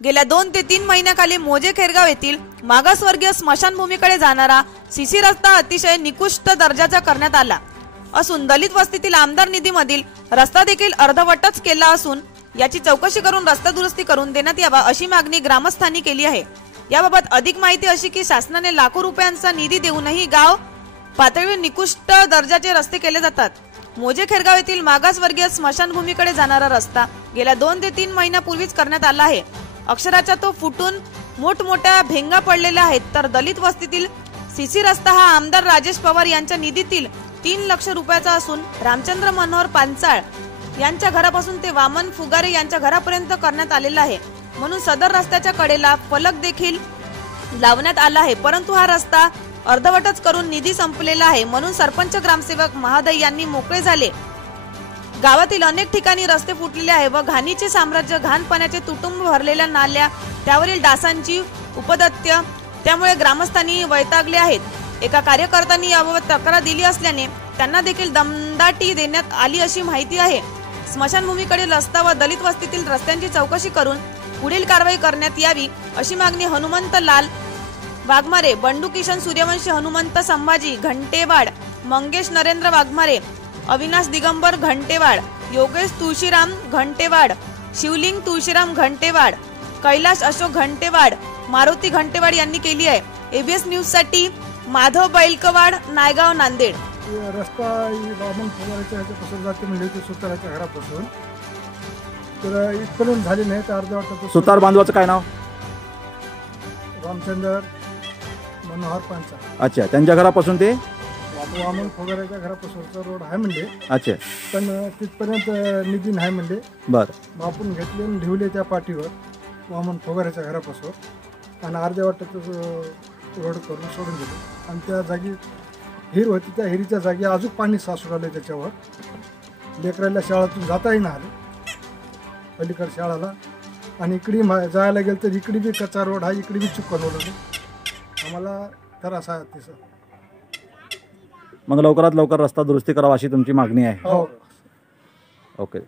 गेल्या 2 ते 3 महिन्याखाली मोजे खेरगाव येथील मागासवर्गीय स्मशानभूमीकडे जाणारा सीसी रस्ता अतिशय निकृष्ट दर्जाचा करण्यात आला असून दलित वस्तीतील आमदार निधीमधील रस्ता देखील अर्धवटच केला असून याची चौकशी करून रस्ता दुरुस्ती करून देण्यात यावा अशी मागणी ग्रामस्थांनी केली आहे। याबाबत अधिक माहिती अशी की शासनाने लाखो रुपयांचा निधी देऊनही गाव पातळीवर निकृष्ट दर्जाचे रस्ते केले जातात। मोजे खेरगाव येथील मागासवर्गीय स्मशानभूमीकडे जाणारा रस्ता गेल्या 2 ते 3 महिन्यापूर्वीच करण्यात आला आहे। अक्षराच्या तो फुटून मोठमोठ्या भेंगा पडलेल्या आहेत, तर दलित वस्तीतील सीसी रस्ता हा आमदार राजेश पवार यांच्या निधीतील 3 लाख रुपयाचा असून रामचंद्र मनोहर पांचाळ यांच्या घरापासून ते वामन फुगारे यांच्या घरापर्यंत करण्यात आलेला आहे। म्हणून सदर रस्त्याच्या कडेला फलक देखील लावण्यात आला आहे, परंतु हा रस्ता अर्धवटच करून निधी संपलेला आहे। म्हणून सरपंच ग्रामसेवक महादय यांनी मोकळे झाले। गावातील अनेक ठिकाणी रस्ते फुटलेले आहे व घाणीचे साम्राज्य, घाण पाण्याचे तुटुंब भरलेल्या नाल्या, त्यावरील डासांची उपदत्य, त्यामुळे ग्रामस्थांनी वैतागले आहेत। एका कार्यकर्त्यांनी याबाबत तक्रार दिली असल्याने त्यांना देखील दमदाटी देण्यात आली अशी माहिती आहे। स्मशानभूमीकडील रस्ता व दलित वस्तीतील रस्त्यांची चौकशी करून पुढील कारवाई करण्यात यावी अशी मागणी हनुमंत लाल वाघमारे, बंडू किशन सूर्यवंशी, हनुमंत संभाजी घंटेवाड, मंगेश नरेंद्र वाघमारे, अविनाश दिगंबर घंटेवाड, योगेश तुळशीराम घंटेवाड, शिवलिंग तुळशीराम घंटेवाड, कैलाश अशोक घंटेवाड, मारुती घंटेवाड यांनी केली आहे। एबीएस न्यूज साठी माधव बैलकवाड, नायगाव, नांदेड। रस्ता वामन फुगारेच्या ह्याच्यापासून जाते म्हणजे ते सुताराच्या घरापासून तर इथपर्यंत झाले नाही तर अर्धा वाटतं। सुतार बांधवाचं काय नाव? रामचंद्र मनोहर पांचाळ। अच्छा, त्यांच्या घरापासून ते वामन फुगारेच्या घरापासूनचा रोड आहे म्हणजे। अच्छा, पण तिथपर्यंत निधी नाही म्हणजे बरं आपण घेतले आणि ठेवले त्या पाठीवर वामन फुगारेच्या घरापासून आणि अर्ध्या वाटत रोड करून सोडून दिले आणि त्या जागी हिर होती, त्या हिरीच्या जागी अजून पाणी साचून आलं त्याच्यावर। लेकराला शाळेतून जाताही नाही आलं पलीकडे शाळेला आणि इकडे जायला गेलं तर इकडे बी कच्चा रोड आहे, इकडे बी चिखल रोड आहे। आम्हाला त्रास आहे तिचा। मग लवकरात लवकर रस्ता दुरुस्ती करावा अशी तुमची मागणी आहे? हो। ओके।